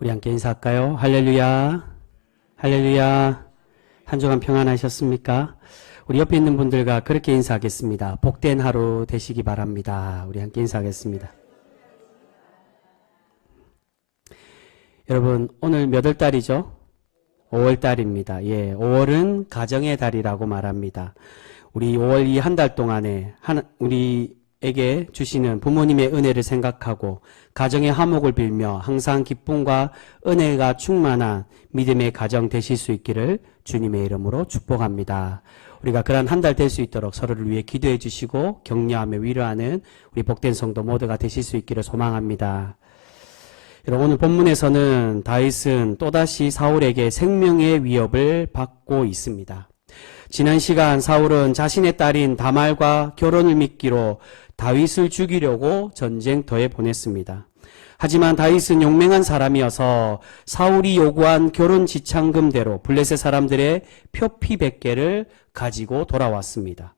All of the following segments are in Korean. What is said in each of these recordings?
우리 함께 인사할까요? 할렐루야, 할렐루야. 한 주간 평안하셨습니까? 우리 옆에 있는 분들과 그렇게 인사하겠습니다. 복된 하루 되시기 바랍니다. 우리 함께 인사하겠습니다. 여러분, 오늘 몇 월 달이죠? 5월 달입니다. 5월은 가정의 달이라고 말합니다. 우리 5월 이 한 달 동안에 우리에게 주시는 부모님의 은혜를 생각하고 가정의 화목을 빌며 항상 기쁨과 은혜가 충만한 믿음의 가정 되실 수 있기를 주님의 이름으로 축복합니다. 우리가 그런 한 달 될 수 있도록 서로를 위해 기도해 주시고 격려하며 위로하는 우리 복된 성도 모두가 되실 수 있기를 소망합니다. 여러분, 오늘 본문에서는 다윗은 또다시 사울에게 생명의 위협을 받고 있습니다. 지난 시간 사울은 자신의 딸인 다말과 결혼을 미끼로 다윗을 죽이려고 전쟁터에 보냈습니다. 하지만 다윗은 용맹한 사람이어서 사울이 요구한 결혼 지참금대로 블레셋 사람들의 표피 100개를 가지고 돌아왔습니다.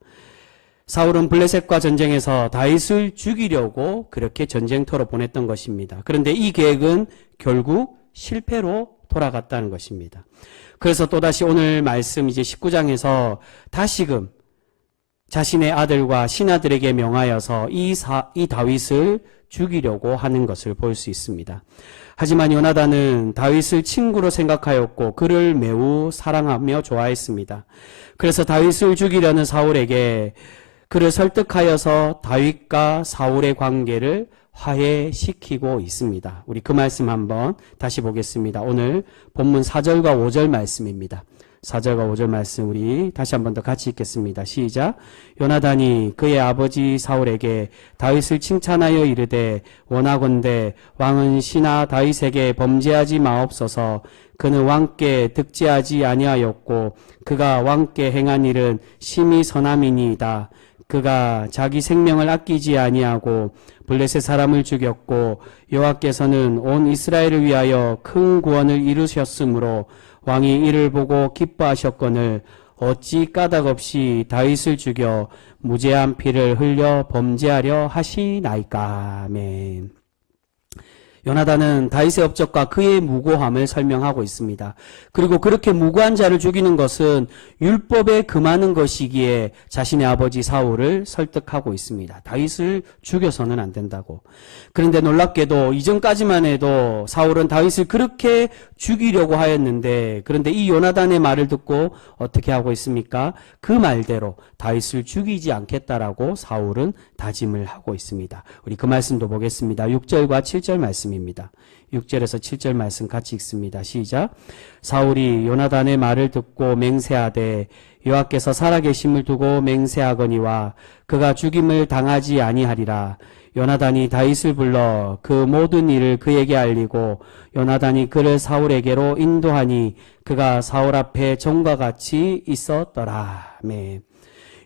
사울은 블레셋과 전쟁에서 다윗을 죽이려고 그렇게 전쟁터로 보냈던 것입니다. 그런데 이 계획은 결국 실패로 돌아갔다는 것입니다. 그래서 또다시 오늘 말씀 이제 19장에서 다시금 자신의 아들과 신하들에게 명하여서 이 다윗을 죽이려고 하는 것을 볼 수 있습니다. 하지만 요나단은 다윗을 친구로 생각하였고 그를 매우 사랑하며 좋아했습니다. 그래서 다윗을 죽이려는 사울에게 그를 설득하여서 다윗과 사울의 관계를 화해시키고 있습니다. 우리 그 말씀 한번 다시 보겠습니다. 오늘 본문 4절과 5절 말씀입니다. 4절과 5절 말씀 우리 다시 한번 더 같이 읽겠습니다. 시작. 요나단이 그의 아버지 사울에게 다윗을 칭찬하여 이르되 원하건대 왕은 신하 다윗에게 범죄하지 마옵소서. 그는 왕께 득죄하지 아니하였고 그가 왕께 행한 일은 심히 선함이니이다. 그가 자기 생명을 아끼지 아니하고 블레셋 사람을 죽였고 여호와께서는 온 이스라엘을 위하여 큰 구원을 이루셨으므로 왕이 이를 보고 기뻐하셨거늘 어찌 까닭없이 다윗을 죽여 무죄한 피를 흘려 범죄하려 하시나이까. 아멘. 요나단은 다윗의 업적과 그의 무고함을 설명하고 있습니다. 그리고 그렇게 무고한 자를 죽이는 것은 율법에 금하는 것이기에 자신의 아버지 사울을 설득하고 있습니다. 다윗을 죽여서는 안 된다고. 그런데 놀랍게도 이전까지만 해도 사울은 다윗을 그렇게 죽이려고 하였는데 그런데 이 요나단의 말을 듣고 어떻게 하고 있습니까? 그 말대로 다윗을 죽이지 않겠다라고 사울은 다짐을 하고 있습니다. 우리 그 말씀도 보겠습니다. 6절과 7절 말씀입니다. 6절에서 7절 말씀 같이 읽습니다. 시작. 사울이 요나단의 말을 듣고 맹세하되 여호와께서 살아계심을 두고 맹세하거니와 그가 죽임을 당하지 아니하리라. 요나단이 다윗을 불러 그 모든 일을 그에게 알리고 요나단이 그를 사울에게로 인도하니 그가 사울 앞에 종과 같이 있었더라. 아멘.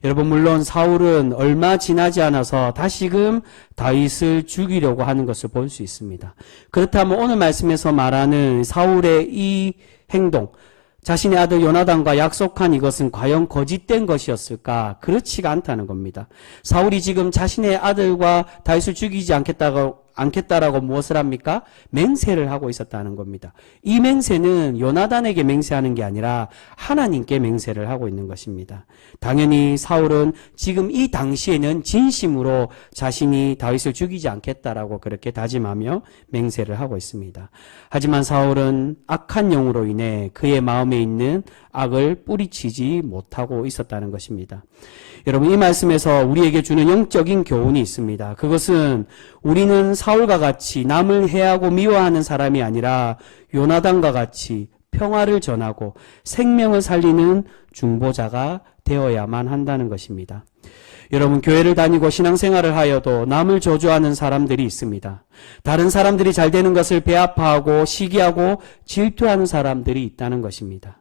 여러분, 물론 사울은 얼마 지나지 않아서 다시금 다윗을 죽이려고 하는 것을 볼 수 있습니다. 그렇다면 오늘 말씀에서 말하는 사울의 이 행동, 자신의 아들 요나단과 약속한 이것은 과연 거짓된 것이었을까? 그렇지가 않다는 겁니다. 사울이 지금 자신의 아들과 다윗을 죽이지 않겠다라고 무엇을 합니까? 맹세를 하고 있었다는 겁니다. 이 맹세는 요나단에게 맹세하는 게 아니라 하나님께 맹세를 하고 있는 것입니다. 당연히 사울은 지금 이 당시에는 진심으로 자신이 다윗을 죽이지 않겠다라고 그렇게 다짐하며 맹세를 하고 있습니다. 하지만 사울은 악한 영으로 인해 그의 마음에 있는 악을 뿌리치지 못하고 있었다는 것입니다. 여러분, 이 말씀에서 우리에게 주는 영적인 교훈이 있습니다. 그것은 우리는 사울과 같이 남을 해하고 미워하는 사람이 아니라 요나단과 같이 평화를 전하고 생명을 살리는 중보자가 되어야만 한다는 것입니다. 여러분, 교회를 다니고 신앙생활을 하여도 남을 저주하는 사람들이 있습니다. 다른 사람들이 잘 되는 것을 배아파하고 시기하고 질투하는 사람들이 있다는 것입니다.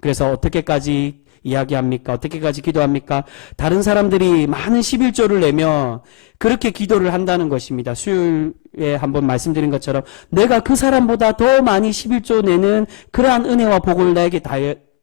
그래서 어떻게까지 이야기합니까? 어떻게까지 기도합니까? 다른 사람들이 많은 11조를 내며 그렇게 기도를 한다는 것입니다. 수요일에 한번 말씀드린 것처럼 내가 그 사람보다 더 많이 11조 내는 그러한 은혜와 복을 나에게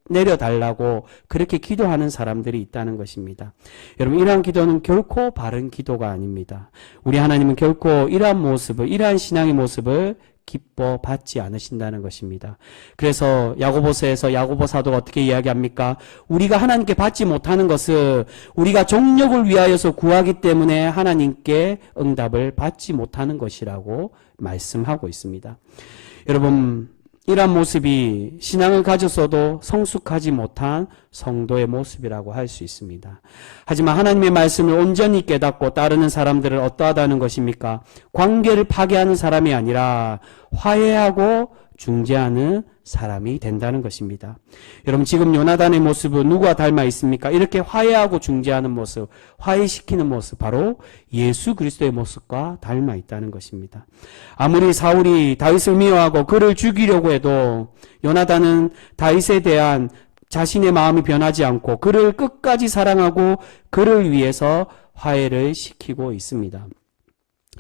내려달라고 그렇게 기도하는 사람들이 있다는 것입니다. 여러분, 이러한 기도는 결코 바른 기도가 아닙니다. 우리 하나님은 결코 이러한 모습을, 이러한 신앙의 모습을 기뻐 받지 않으신다는 것입니다. 그래서 야고보서에서 야고보 사도가 어떻게 이야기합니까? 우리가 하나님께 받지 못하는 것은 우리가 정욕을 위하여서 구하기 때문에 하나님께 응답을 받지 못하는 것이라고 말씀하고 있습니다. 여러분, 이러한 모습이 신앙을 가졌어도 성숙하지 못한 성도의 모습이라고 할 수 있습니다. 하지만 하나님의 말씀을 온전히 깨닫고 따르는 사람들은 어떠하다는 것입니까? 관계를 파괴하는 사람이 아니라 화해하고 중재하는 사람이 된다는 것입니다. 여러분, 지금 요나단의 모습은 누구와 닮아 있습니까? 이렇게 화해하고 중재하는 모습, 화해시키는 모습, 바로 예수 그리스도의 모습과 닮아 있다는 것입니다. 아무리 사울이 다윗을 미워하고 그를 죽이려고 해도 요나단은 다윗에 대한 자신의 마음이 변하지 않고 그를 끝까지 사랑하고 그를 위해서 화해를 시키고 있습니다.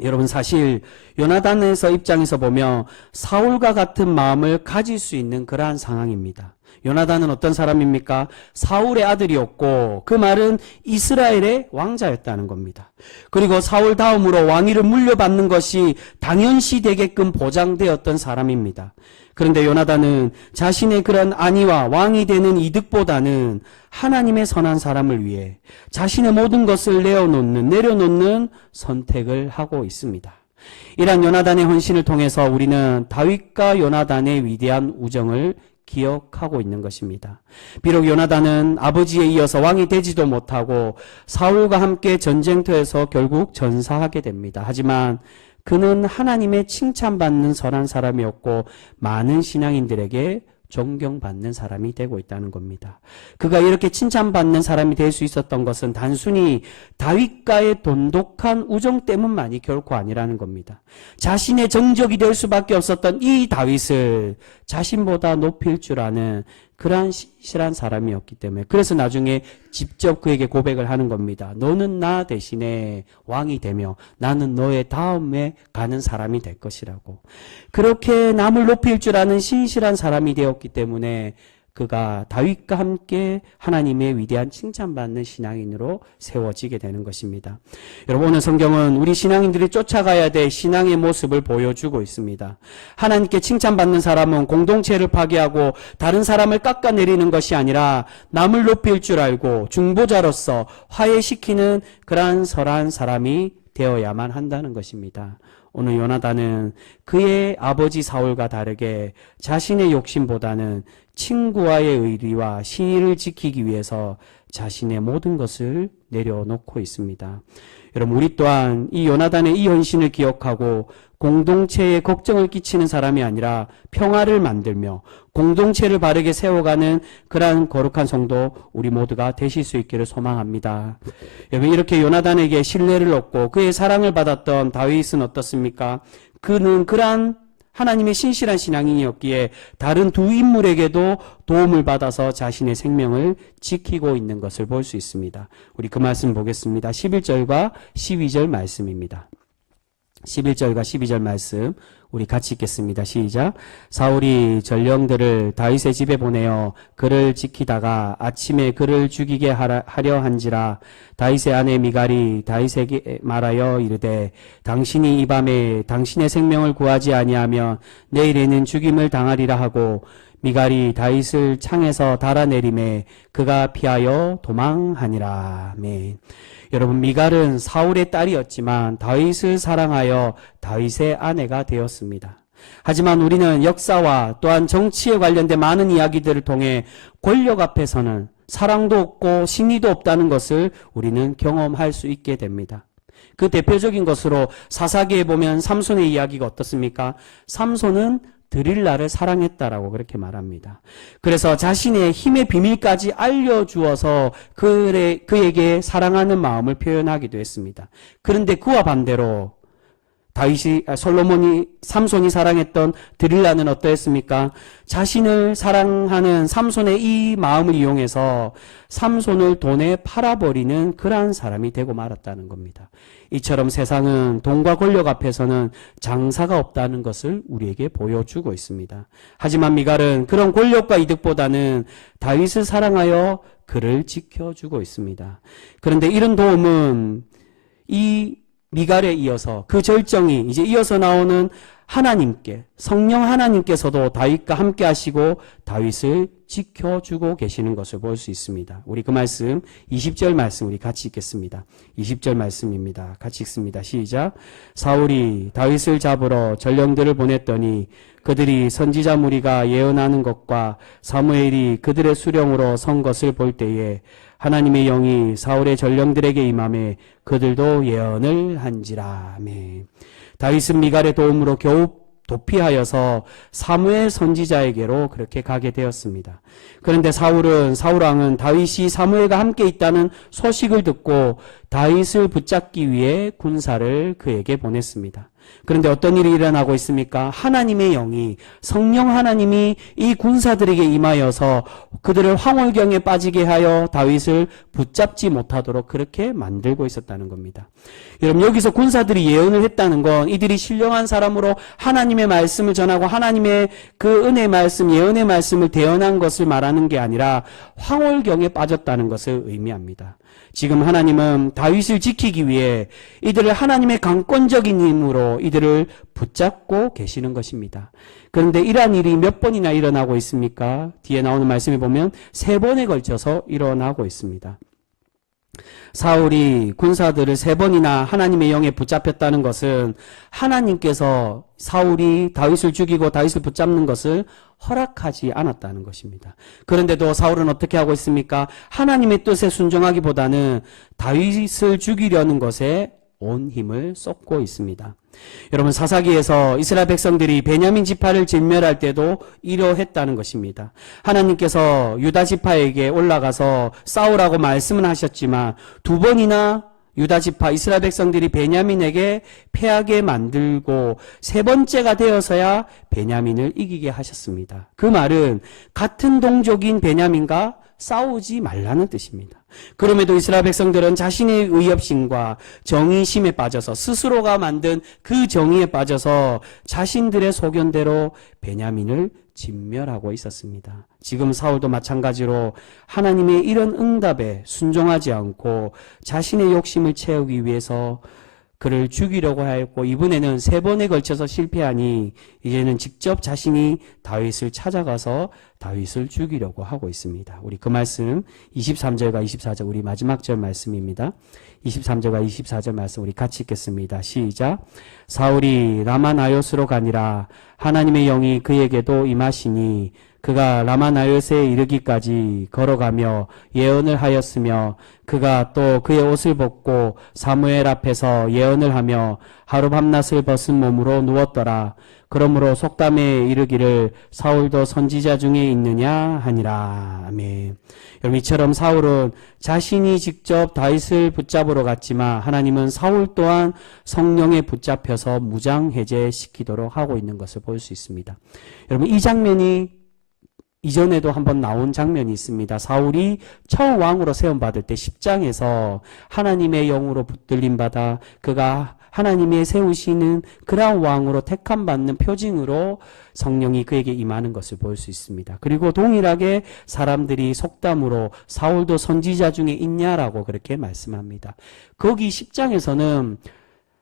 여러분, 사실 요나단에서 입장에서 보면 사울과 같은 마음을 가질 수 있는 그러한 상황입니다. 요나단은 어떤 사람입니까? 사울의 아들이었고 그 말은 이스라엘의 왕자였다는 겁니다. 그리고 사울 다음으로 왕위를 물려받는 것이 당연시 되게끔 보장되었던 사람입니다. 그런데 요나단은 자신의 그런 안위와 왕이 되는 이득보다는 하나님의 선한 사람을 위해 자신의 모든 것을 내려놓는 선택을 하고 있습니다. 이러한 요나단의 헌신을 통해서 우리는 다윗과 요나단의 위대한 우정을 기억하고 있는 것입니다. 비록 요나단은 아버지에 이어서 왕이 되지도 못하고 사울과 함께 전쟁터에서 결국 전사하게 됩니다. 하지만 그는 하나님의 칭찬받는 선한 사람이었고 많은 신앙인들에게 존경받는 사람이 되고 있다는 겁니다. 그가 이렇게 칭찬받는 사람이 될 수 있었던 것은 단순히 다윗과의 돈독한 우정 때문만이 결코 아니라는 겁니다. 자신의 정적이 될 수밖에 없었던 이 다윗을 자신보다 높일 줄 아는 그러한 신실한 사람이었기 때문에, 그래서 나중에 직접 그에게 고백을 하는 겁니다. 너는 나 대신에 왕이 되며 나는 너의 다음에 가는 사람이 될 것이라고. 그렇게 남을 높일 줄 아는 신실한 사람이 되었기 때문에 그가 다윗과 함께 하나님의 위대한 칭찬받는 신앙인으로 세워지게 되는 것입니다. 여러분, 오늘 성경은 우리 신앙인들이 쫓아가야 될 신앙의 모습을 보여주고 있습니다. 하나님께 칭찬받는 사람은 공동체를 파괴하고 다른 사람을 깎아내리는 것이 아니라 남을 높일 줄 알고 중보자로서 화해시키는 그러한 선한 사람이 되어야만 한다는 것입니다. 오늘 요나단은 그의 아버지 사울과 다르게 자신의 욕심보다는 친구와의 의리와 신의를 지키기 위해서 자신의 모든 것을 내려놓고 있습니다. 여러분, 우리 또한 이 요나단의 이 헌신을 기억하고 공동체에 걱정을 끼치는 사람이 아니라 평화를 만들며 공동체를 바르게 세워가는 그러한 거룩한 성도 우리 모두가 되실 수 있기를 소망합니다. 여러분, 이렇게 요나단에게 신뢰를 얻고 그의 사랑을 받았던 다윗은 어떻습니까? 그는 그러한 하나님의 신실한 신앙인이었기에 다른 두 인물에게도 도움을 받아서 자신의 생명을 지키고 있는 것을 볼 수 있습니다. 우리 그 말씀 보겠습니다. 11절과 12절 말씀입니다. 11절과 12절 말씀 우리 같이 읽겠습니다. 시작. 사울이 전령들을 다윗의 집에 보내어 그를 지키다가 아침에 그를 죽이게 하려 한지라. 다윗의 아내 미갈이 다윗에게 말하여 이르되 당신이 이 밤에 당신의 생명을 구하지 아니하면 내일에는 죽임을 당하리라 하고, 미갈이 다윗을 창에서 달아내림에 그가 피하여 도망하니라. 아멘. 여러분, 미갈은 사울의 딸이었지만 다윗을 사랑하여 다윗의 아내가 되었습니다. 하지만 우리는 역사와 또한 정치에 관련된 많은 이야기들을 통해 권력 앞에서는 사랑도 없고 신의도 없다는 것을 우리는 경험할 수 있게 됩니다. 그 대표적인 것으로 사사기에 보면 삼손의 이야기가 어떻습니까? 삼손은 드릴라를 사랑했다라고 그렇게 말합니다. 그래서 자신의 힘의 비밀까지 알려주어서 그에게 사랑하는 마음을 표현하기도 했습니다. 그런데 그와 반대로 삼손이 사랑했던 드릴라는 어떠했습니까? 자신을 사랑하는 삼손의 이 마음을 이용해서 삼손을 돈에 팔아버리는 그러한 사람이 되고 말았다는 겁니다. 이처럼 세상은 돈과 권력 앞에서는 장사가 없다는 것을 우리에게 보여주고 있습니다. 하지만 미갈은 그런 권력과 이득보다는 다윗을 사랑하여 그를 지켜주고 있습니다. 그런데 이런 도움은 이 미갈에 이어서 그 절정이 이제 이어서 나오는 하나님께, 성령 하나님께서도 다윗과 함께 하시고 다윗을 지켜주고 계시는 것을 볼 수 있습니다. 우리 그 말씀 20절 말씀 우리 같이 읽겠습니다. 20절 말씀입니다. 같이 읽습니다. 시작. 사울이 다윗을 잡으러 전령들을 보냈더니 그들이 선지자 무리가 예언하는 것과 사무엘이 그들의 수령으로 선 것을 볼 때에 하나님의 영이 사울의 전령들에게 임하매 그들도 예언을 한지라. 아멘. 다윗은 미갈의 도움으로 겨우 도피하여서 사무엘 선지자에게로 그렇게 가게 되었습니다. 그런데 사울 왕은 다윗이 사무엘과 함께 있다는 소식을 듣고 다윗을 붙잡기 위해 군사를 그에게 보냈습니다. 그런데 어떤 일이 일어나고 있습니까? 하나님의 영이, 성령 하나님이 이 군사들에게 임하여서 그들을 황홀경에 빠지게 하여 다윗을 붙잡지 못하도록 그렇게 만들고 있었다는 겁니다. 여러분, 여기서 군사들이 예언을 했다는 건 이들이 신령한 사람으로 하나님의 말씀을 전하고 하나님의 그 은혜의 말씀, 예언의 말씀을 대언한 것을 말하는 게 아니라 황홀경에 빠졌다는 것을 의미합니다. 지금 하나님은 다윗을 지키기 위해 이들을 하나님의 강권적인 힘으로 이들을 붙잡고 계시는 것입니다. 그런데 이러한 일이 몇 번이나 일어나고 있습니까? 뒤에 나오는 말씀에 보면 3번에 걸쳐서 일어나고 있습니다. 사울이 군사들을 3번이나 하나님의 영에 붙잡혔다는 것은 하나님께서 사울이 다윗을 죽이고 다윗을 붙잡는 것을 허락하지 않았다는 것입니다. 그런데도 사울은 어떻게 하고 있습니까? 하나님의 뜻에 순종하기보다는 다윗을 죽이려는 것에 온 힘을 쏟고 있습니다. 여러분, 사사기에서 이스라엘 백성들이 베냐민 지파를 진멸할 때도 이러했다는 것입니다. 하나님께서 유다 지파에게 올라가서 싸우라고 말씀은 하셨지만 2번이나 유다 지파 이스라엘 백성들이 베냐민에게 패하게 만들고 3번째가 되어서야 베냐민을 이기게 하셨습니다. 그 말은 같은 동족인 베냐민과 싸우지 말라는 뜻입니다. 그럼에도 이스라엘 백성들은 자신의 의협심과 정의심에 빠져서 스스로가 만든 그 정의에 빠져서 자신들의 소견대로 베냐민을 진멸하고 있었습니다. 지금 사울도 마찬가지로 하나님의 이런 응답에 순종하지 않고 자신의 욕심을 채우기 위해서 그를 죽이려고 하였고 이번에는 3번에 걸쳐서 실패하니 이제는 직접 자신이 다윗을 찾아가서 다윗을 죽이려고 하고 있습니다. 우리 그 말씀 23절과 24절 우리 마지막 절 말씀입니다. 23절과 24절 말씀 우리 같이 읽겠습니다. 시작. 사울이 라마나요스로 가니라 하나님의 영이 그에게도 임하시니 그가 라마나요스에 이르기까지 걸어가며 예언을 하였으며 그가 또 그의 옷을 벗고 사무엘 앞에서 예언을 하며 하루 밤낮을 벗은 몸으로 누웠더라. 그러므로 속담에 이르기를 사울도 선지자 중에 있느냐 하니라. 아멘. 여러분, 이처럼 사울은 자신이 직접 다윗을 붙잡으러 갔지만 하나님은 사울 또한 성령에 붙잡혀서 무장해제시키도록 하고 있는 것을 볼 수 있습니다. 여러분, 이 장면이 이전에도 한번 나온 장면이 있습니다. 사울이 처음 왕으로 세움받을 때 10장에서 하나님의 영으로 붙들림 받아 그가 하나님의 세우시는 그러한 왕으로 택함받는 표징으로 성령이 그에게 임하는 것을 볼 수 있습니다. 그리고 동일하게 사람들이 속담으로 사울도 선지자 중에 있냐라고 그렇게 말씀합니다. 거기 10장에서는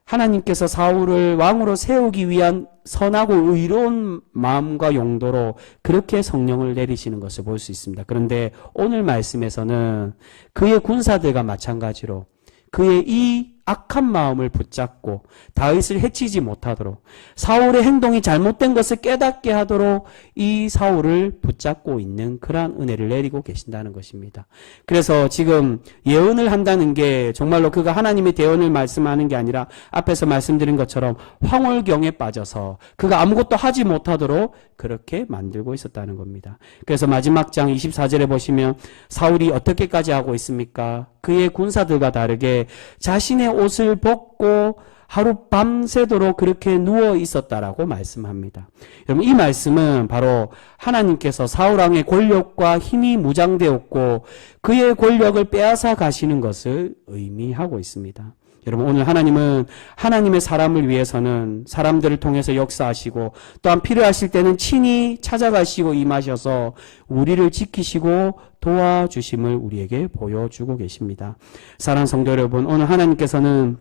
하나님께서 사울을 왕으로 세우기 위한 선하고 의로운 마음과 용도로 그렇게 성령을 내리시는 것을 볼 수 있습니다. 그런데 오늘 말씀에서는 그의 군사들과 마찬가지로 그의 이 악한 마음을 붙잡고 다윗을 해치지 못하도록 사울의 행동이 잘못된 것을 깨닫게 하도록 이 사울을 붙잡고 있는 그러한 은혜를 내리고 계신다는 것입니다. 그래서 지금 예언을 한다는 게 정말로 그가 하나님의 대언을 말씀하는 게 아니라 앞에서 말씀드린 것처럼 황홀경에 빠져서 그가 아무것도 하지 못하도록 그렇게 만들고 있었다는 겁니다. 그래서 마지막 장 24절에 보시면 사울이 어떻게까지 하고 있습니까? 그의 군사들과 다르게 자신의 옷을 벗고 하루 밤새도록 그렇게 누워 있었다라고 말씀합니다. 여러분, 이 말씀은 바로 하나님께서 사울 왕의 권력과 힘이 무장되었고 그의 권력을 빼앗아 가시는 것을 의미하고 있습니다. 여러분, 오늘 하나님은 하나님의 사람을 위해서는 사람들을 통해서 역사하시고 또한 필요하실 때는 친히 찾아가시고 임하셔서 우리를 지키시고 도와주심을 우리에게 보여주고 계십니다. 사랑하는 성도 여러분, 오늘 하나님께서는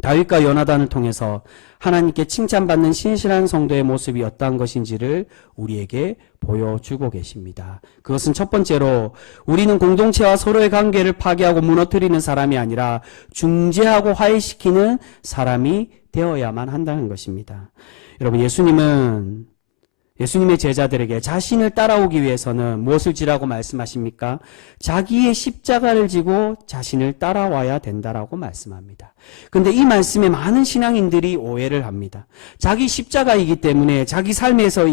다윗과 요나단을 통해서 하나님께 칭찬받는 신실한 성도의 모습이 어떠한 것인지를 우리에게 보여주고 계십니다. 그것은 첫 번째로 우리는 공동체와 서로의 관계를 파괴하고 무너뜨리는 사람이 아니라 중재하고 화해시키는 사람이 되어야만 한다는 것입니다. 여러분, 예수님의 제자들에게 자신을 따라오기 위해서는 무엇을 지라고 말씀하십니까? 자기의 십자가를 지고 자신을 따라와야 된다라고 말씀합니다. 그런데 이 말씀에 많은 신앙인들이 오해를 합니다. 자기 십자가이기 때문에 자기 삶에서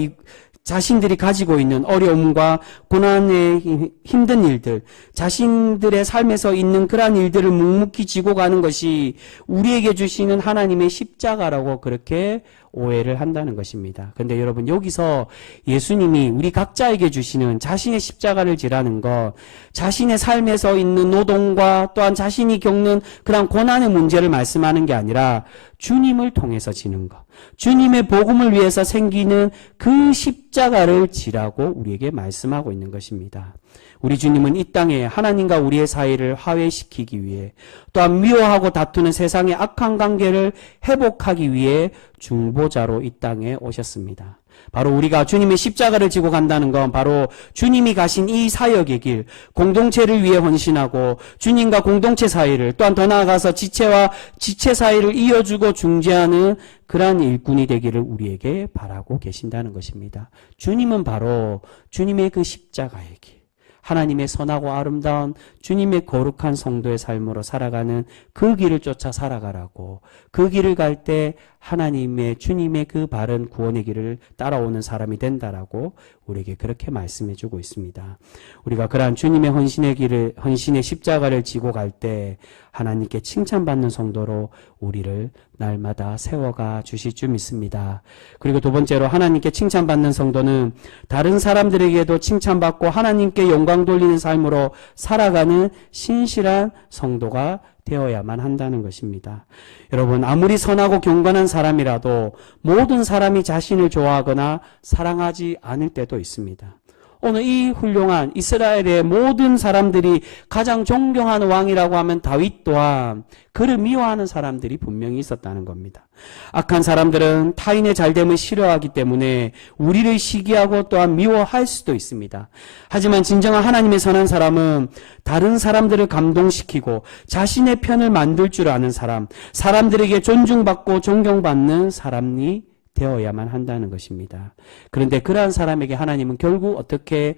자신들이 가지고 있는 어려움과 고난의 힘든 일들, 자신들의 삶에서 있는 그러한 일들을 묵묵히 지고 가는 것이 우리에게 주시는 하나님의 십자가라고 그렇게 오해를 한다는 것입니다. 그런데 여러분, 여기서 예수님이 우리 각자에게 주시는 자신의 십자가를 지라는 것, 자신의 삶에서 있는 노동과 또한 자신이 겪는 그런 고난의 문제를 말씀하는 게 아니라 주님을 통해서 지는 것, 주님의 복음을 위해서 생기는 그 십자가를 지라고 우리에게 말씀하고 있는 것입니다. 우리 주님은 이 땅에 하나님과 우리의 사이를 화해시키기 위해, 또한 미워하고 다투는 세상의 악한 관계를 회복하기 위해 중보자로 이 땅에 오셨습니다. 바로 우리가 주님의 십자가를 지고 간다는 건 바로 주님이 가신 이 사역의 길, 공동체를 위해 헌신하고 주님과 공동체 사이를, 또한 더 나아가서 지체와 지체 사이를 이어주고 중재하는 그러한 일꾼이 되기를 우리에게 바라고 계신다는 것입니다. 주님은 바로 주님의 그 십자가의 길, 하나님의 선하고 아름다운 주님의 거룩한 성도의 삶으로 살아가는 그 길을 쫓아 살아가라고, 그 길을 갈 때 하나님의 주님의 그 바른 구원의 길을 따라오는 사람이 된다라고 우리에게 그렇게 말씀해 주고 있습니다. 우리가 그러한 주님의 헌신의 십자가를 지고 갈 때 하나님께 칭찬받는 성도로 우리를 날마다 세워가 주실 줄 믿습니다. 그리고 두 번째로, 하나님께 칭찬받는 성도는 다른 사람들에게도 칭찬받고 하나님께 영광 돌리는 삶으로 살아가는 신실한 성도가 되어야만 한다는 것입니다. 여러분, 아무리 선하고 경건한 사람이라도 모든 사람이 자신을 좋아하거나 사랑하지 않을 때도 있습니다. 오늘 이 훌륭한 이스라엘의 모든 사람들이 가장 존경하는 왕이라고 하면 다윗 또한 그를 미워하는 사람들이 분명히 있었다는 겁니다. 악한 사람들은 타인의 잘됨을 싫어하기 때문에 우리를 시기하고 또한 미워할 수도 있습니다. 하지만 진정한 하나님의 선한 사람은 다른 사람들을 감동시키고 자신의 편을 만들 줄 아는 사람, 사람들에게 존중받고 존경받는 사람이 되어야만 한다는 것입니다. 그런데 그러한 사람에게 하나님은 결국 어떻게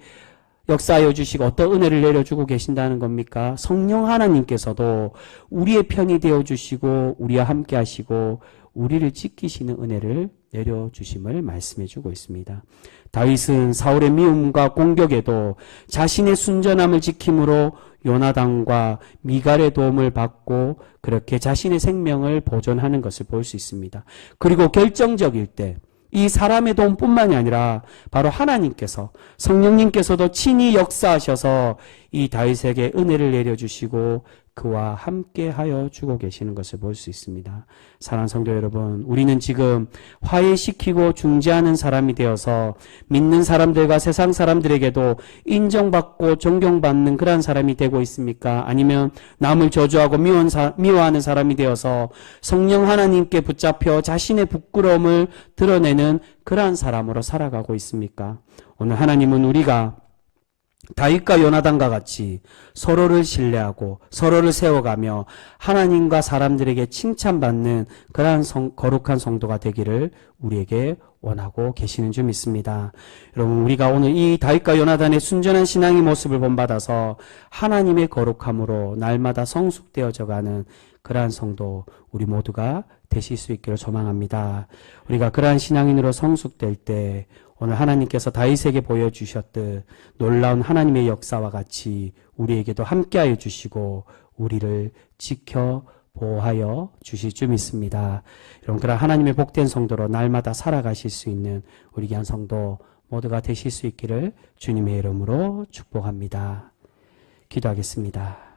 역사하여 주시고 어떤 은혜를 내려주고 계신다는 겁니까? 성령 하나님께서도 우리의 편이 되어주시고 우리와 함께 하시고 우리를 지키시는 은혜를 내려주심을 말씀해 주고 있습니다. 다윗은 사울의 미움과 공격에도 자신의 순전함을 지킴으로 요나단과 미갈의 도움을 받고 그렇게 자신의 생명을 보존하는 것을 볼 수 있습니다. 그리고 결정적일 때 이 사람의 도움뿐만이 아니라 바로 하나님께서, 성령님께서도 친히 역사하셔서 이 다윗에게 은혜를 내려주시고 그와 함께 하여 주고 계시는 것을 볼 수 있습니다. 사랑하는 성도 여러분, 우리는 지금 화해시키고 중재하는 사람이 되어서 믿는 사람들과 세상 사람들에게도 인정받고 존경받는 그러한 사람이 되고 있습니까? 아니면 남을 저주하고 미워하는 사람이 되어서 성령 하나님께 붙잡혀 자신의 부끄러움을 드러내는 그러한 사람으로 살아가고 있습니까? 오늘 하나님은 우리가 다윗과 요나단과 같이 서로를 신뢰하고 서로를 세워가며 하나님과 사람들에게 칭찬받는 그러한 거룩한 성도가 되기를 우리에게 원하고 계시는 줄 믿습니다. 여러분, 우리가 오늘 이 다윗과 요나단의 순전한 신앙의 모습을 본받아서 하나님의 거룩함으로 날마다 성숙되어져가는 그러한 성도 우리 모두가 되실 수 있기를 소망합니다. 우리가 그러한 신앙인으로 성숙될 때 오늘 하나님께서 다윗에게 보여주셨듯 놀라운 하나님의 역사와 같이 우리에게도 함께하여 주시고 우리를 지켜 보호하여 주실 줄 믿습니다. 여러분, 그런 하나님의 복된 성도로 날마다 살아가실 수 있는 우리 귀한 성도 모두가 되실 수 있기를 주님의 이름으로 축복합니다. 기도하겠습니다.